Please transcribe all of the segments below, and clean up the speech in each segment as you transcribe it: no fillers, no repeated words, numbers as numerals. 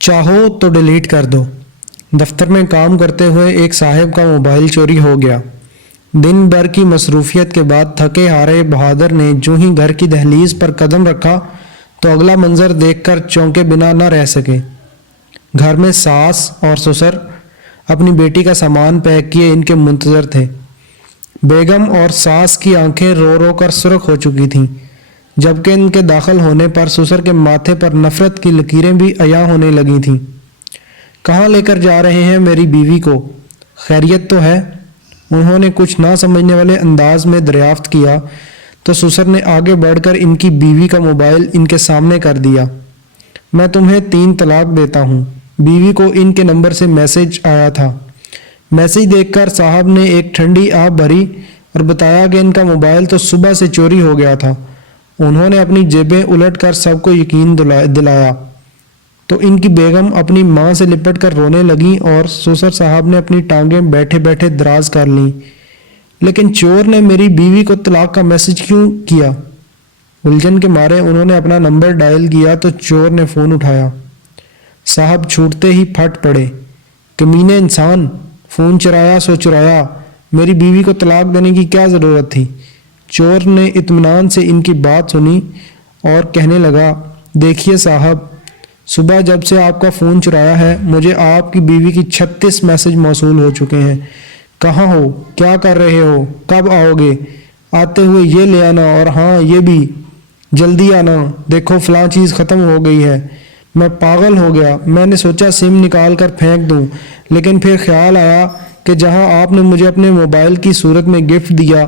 चाहो तो डिलीट कर दो। दफ्तर में काम करते हुए एक साहब का मोबाइल चोरी हो गया। दिन भर की मसरूफियत के बाद थके हारे बहादुर ने जो ही घर की दहलीज पर कदम रखा तो अगला मंजर देखकर चौंके बिना न रह सके। घर में सास और ससुर अपनी बेटी का सामान पैक किए इनके मुंतजर थे। बेगम और सास की आंखें रो रो कर सुर्ख हो चुकी थीं, जबकि इनके दाखिल होने पर ससुर के माथे पर नफरत की लकीरें भी अया होने लगी थीं। कहाँ लेकर जा रहे हैं मेरी बीवी को? खैरियत तो है? उन्होंने कुछ ना समझने वाले अंदाज में दरियाफ्त किया तो ससुर ने आगे बढ़कर इनकी बीवी का मोबाइल इनके सामने कर दिया। मैं तुम्हें 3 तलाक देता हूँ। बीवी को इनके नंबर से मैसेज आया था। मैसेज देखकर साहब ने एक ठंडी आह भरी और बताया कि इनका मोबाइल तो सुबह से चोरी हो गया था। उन्होंने अपनी जेबें उलटकर सबको यकीन दिलाया तो इनकी बेगम अपनी मां से लिपट कर रोने लगी और ससुर साहब ने अपनी टांगें बैठे बैठे दराज कर लीं। लेकिन चोर ने मेरी बीवी को तलाक का मैसेज क्यों किया? उलझन के मारे उन्होंने अपना नंबर डायल किया तो चोर ने फ़ोन उठाया। साहब छूटते ही फट पड़े। कमीने इंसान, फ़ोन चुराया सो चुराया, मेरी बीवी को तलाक देने की क्या ज़रूरत थी? चोर ने इत्मीनान से इनकी बात सुनी और कहने लगा, देखिए साहब, सुबह जब से आपका फ़ोन चुराया है मुझे आपकी बीवी की 36 मैसेज मौसूल हो चुके हैं। कहाँ हो? क्या कर रहे हो? कब आओगे? आते हुए ये ले आना, और हाँ ये भी जल्दी आना, देखो फ़लाँ चीज़ ख़त्म हो गई है। मैं पागल हो गया। मैंने सोचा सिम निकाल कर फेंक दूँ, लेकिन फिर ख्याल आया कि जहाँ आपने मुझे अपने मोबाइल की सूरत में गिफ्ट दिया,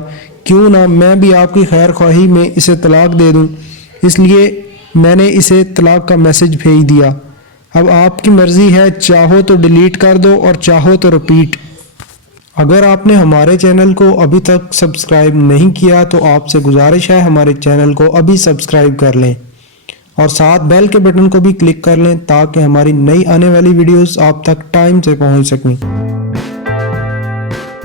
क्यों ना मैं भी आपकी खैर ख्वाही में इसे तलाक दे दूँ। इसलिए मैंने इसे तलाक का मैसेज भेज दिया। अब आपकी मर्ज़ी है, चाहो तो डिलीट कर दो और चाहो तो रिपीट। अगर आपने हमारे चैनल को अभी तक सब्सक्राइब नहीं किया तो आपसे गुजारिश है हमारे चैनल को अभी सब्सक्राइब कर लें और साथ बेल के बटन को भी क्लिक कर लें ताकि हमारी नई आने वाली वीडियोस आप तक टाइम से पहुंच सकें।